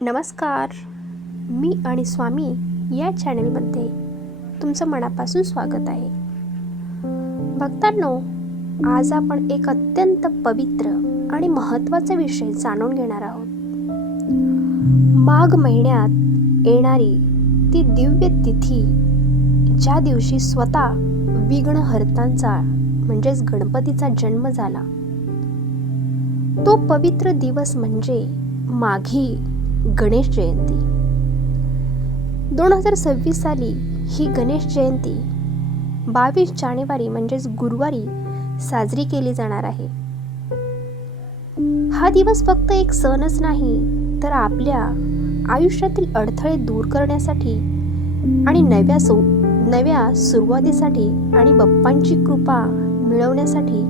नमस्कार. मी आणि स्वामी या चॅनलमध्ये तुमचं मनापासून स्वागत आहे. भक्तांनो, आज आपण एक अत्यंत पवित्र आणि महत्त्वाचा विषय जाणून घेणार आहोत. माघ महिन्यात येणारी ती दिव्य तिथी, ज्या दिवशी स्वतः विघ्नहर्त्यांचा म्हणजेच गणपतीचा जन्म झाला. तो पवित्र दिवस म्हणजे माघी गणेश जयंती. 2026 साली ही गणेश जयंती 22 जानेवारी म्हणजेच गुरुवारी साजरी केली जाणार आहे. हा दिवस फक्त एक सणच नाही, तर आपल्या आयुष्यातील अडथळे दूर करण्यासाठी आणि नव्या सुरुवातीसाठी आणि बाप्पांची कृपा मिळवण्यासाठी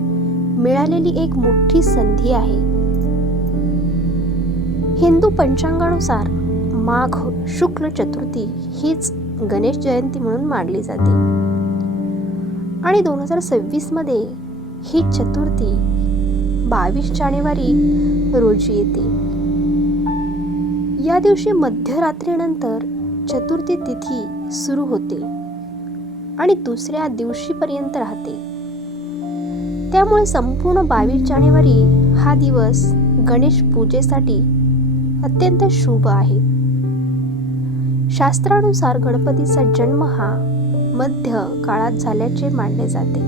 मिळालेली एक मोठी संधी आहे. हिंदू पंचांगानुसार माघ शुक्ल चतुर्थी हीच गणेश जयंती म्हणून मानली जाते आणि 2026 मध्ये ही चतुर्थी 22 जानेवारी रोजी येते. या दिवशी मध्यरात्रीनंतर चतुर्थी तिथी सुरू होते आणि दुसऱ्या दिवशीपर्यंत राहते. त्यामुळे संपूर्ण 22 जानेवारी हा दिवस गणेश पूजेसाठी अत्यंत शुभ आहे. शास्त्रानुसार गणपतीचा जन्म हा मध्य काळात झाल्याचे मानले जाते.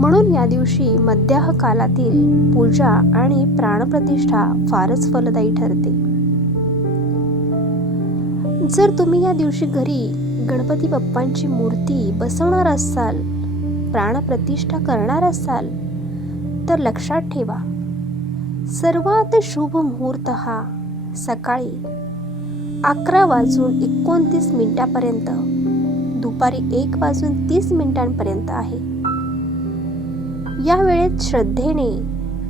म्हणून या दिवशी मध्याह कालातील पूजा आणि प्राणप्रतिष्ठा फारच फलदायी ठरते. जर तुम्ही या दिवशी घरी गणपती बाप्पांची मूर्ती बसवणार असाल, प्राणप्रतिष्ठा करणार असाल, तर लक्षात ठेवा, सर्वात शुभ मुहूर्त हा सकाळी 11:29 पर्यंत, दुपारी 1:30 आहे. या वेळेत श्रद्धेने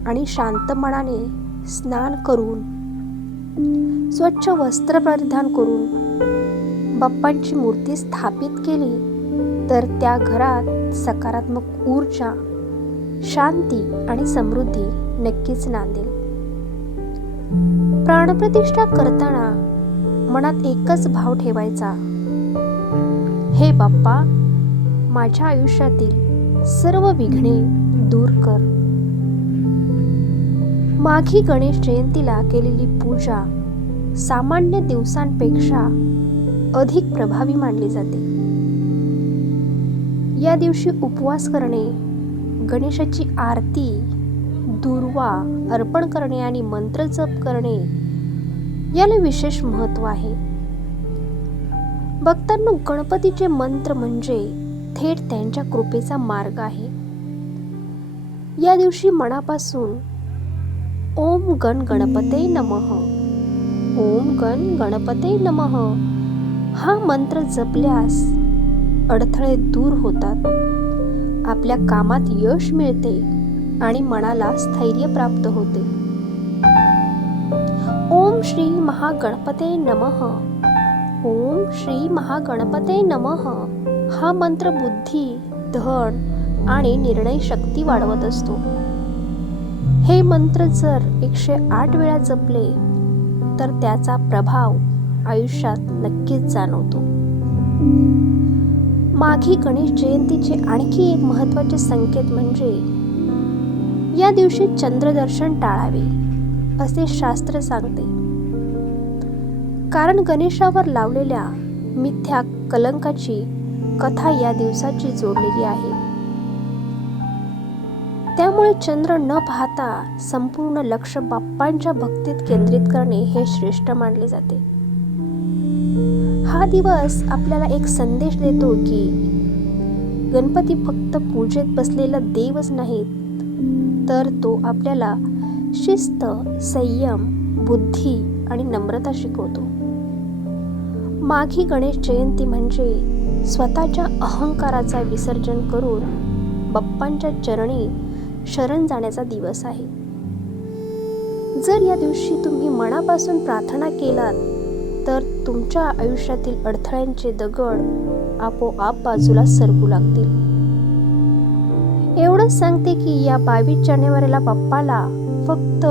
आणि शांत मनाने स्नान करून, स्वच्छ वस्त्र परिधान करून बाप्पांची मूर्ती स्थापित केली तर त्या घरात सकारात्मक ऊर्जा, शांती आणि समृद्धी नक्कीच नांदेल. प्राणप्रतिष्ठा करताना मनात एकच भाव ठेवायचा, हे बाप्पा, माझ्या आयुष्यातील सर्व विघ्ने दूर कर. माघी गणेश जयंतीला केलेली पूजा सामान्य दिवसांपेक्षा अधिक प्रभावी मानली जाते. या दिवशी उपवास करणे, गणेशाची आरती, दुर्वा अर्पण करणे आणि मंत्र जप करणे याला विशेष महत्त्व आहे. भक्तांनो, गणपतीचे मंत्र म्हणजे थेट त्यांच्या कृपेचा मार्ग आहे. या दिवशी मनापासून ओम गण गणपते नमः, ओम गण गणपते नमः हा मंत्र जपल्यास अडथळे दूर होतात, आपल्या कामात यश मिळते आणि मनाला स्थैर्य प्राप्त होते. ओम श्री महागणपते नमः, ओम श्री महागणपते नमः हा मंत्र बुद्धी, धन आणि निर्णय शक्ती वाढवत असतो. हे मंत्र जर 108 वेळा जपले तर त्याचा प्रभाव आयुष्यात नक्कीच जाणवतो. माघी गणेश जयंतीचे आणखी एक महत्त्वाचे संकेत म्हणजे या दिवशी चंद्रदर्शन टाळावे असे शास्त्र सांगते. कारण गणेशावर लावलेल्या मिथ्या कलंकाची कथा या दिवसाची जोडलेली आहे. त्यामुळे चंद्र न पाहता संपूर्ण लक्ष बाप्पांच्या भक्तीत केंद्रित करणे हे श्रेष्ठ मानले जाते. हा दिवस आपल्याला एक संदेश देतो की गणपती फक्त पूजेत बसलेला देवच नाहीत, तर तो आपल्याला शिस्त, संयम, बुद्धी आणि नम्रता शिकवतो. माघी गणेश जयंती म्हणजे स्वतःच्या अहंकाराचा विसर्जन करून बाप्पांच्या चरणी शरण जाण्याचा दिवस आहे. जर या दिवशी तुम्ही मनापासून प्रार्थना केलात तर तुमच्या आयुष्यातील अडथळ्यांचे दगड आपोआप बाजूला सरकू लागतील. एवढंच सांगते की या 22 जानेवारीला बाप्पाला फक्त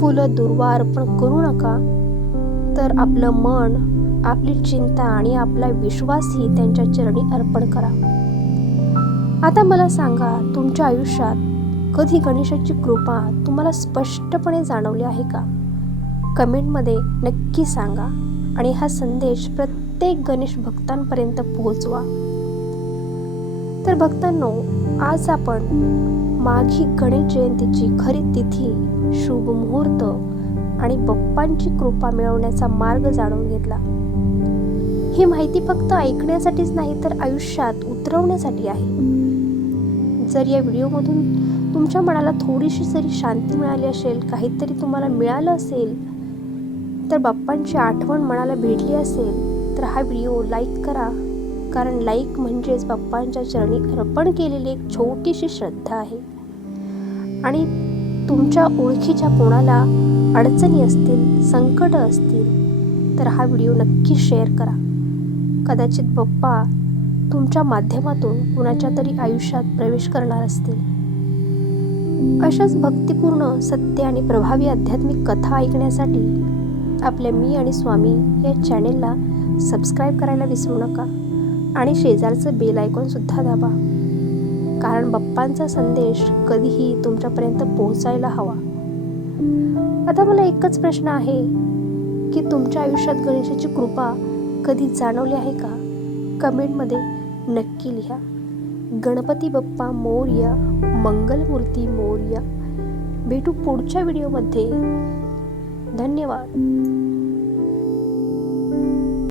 फुलं दुर्वा अर्पण करू नका, तर आपलं मन, आपली चिंता आणि आपला विश्वासही त्यांच्या चरणी अर्पण करा. आता मला सांगा, तुमच्या आयुष्यात कधी गणेशाची कृपा तुम्हाला स्पष्टपणे जाणवली आहे का? कमेंटमध्ये नक्की सांगा आणि हा संदेश प्रत्येक गणेश भक्तांपर्यंत पोहोचवा. तर भक्तांनो, आज आपण माघी गणेश जयंतीची खरी तिथी, शुभ मुहूर्त आणि बाप्पांची कृपा मिळवण्याचा मार्ग जाणून घेतला. ही माहिती फक्त ऐकण्यासाठीच नाही, तर आयुष्यात उतरवण्यासाठी आहे. जर या व्हिडिओमधून तुमच्या मनाला थोडीशी जरी शांती मिळाली असेल, काहीतरी तुम्हाला मिळालं असेल, तर बाप्पांची आठवण मनाला भेटली असेल, तर हा व्हिडिओ लाईक करा. कारण लाईक म्हणजेच बाप्पांच्या चरणी अर्पण केलेली एक छोटीशी श्रद्धा आहे. आणि तुमच्या ओळखीच्या कोणाला अडचणी असतील, संकट असतील, तर हा व्हिडिओ नक्की शेअर करा. कदाचित बाप्पा तुमच्या माध्यमातून कुणाच्या तरी आयुष्यात प्रवेश करणार असतील. अशाच भक्तिपूर्ण, सत्य आणि प्रभावी आध्यात्मिक कथा ऐकण्यासाठी आपल्या मी आणि स्वामी या चॅनेलला सबस्क्राईब करायला विसरू नका आणि शेजारचं बेल आयकॉन सुद्धा दाबा. कारण बाप्पांचा संदेश कधीही तुमच्यापर्यंत पोहोचायला हवा. आता मला एकच प्रश्न आहे की तुमच्या आयुष्यात गणेशाची कृपा कधी जाणवली आहे का? कमेंटमध्ये नक्की लिहा. गणपती बाप्पा मोरया, मंगलमूर्ती मोरया. भेटू पुढच्या व्हिडिओमध्ये. धन्यवाद.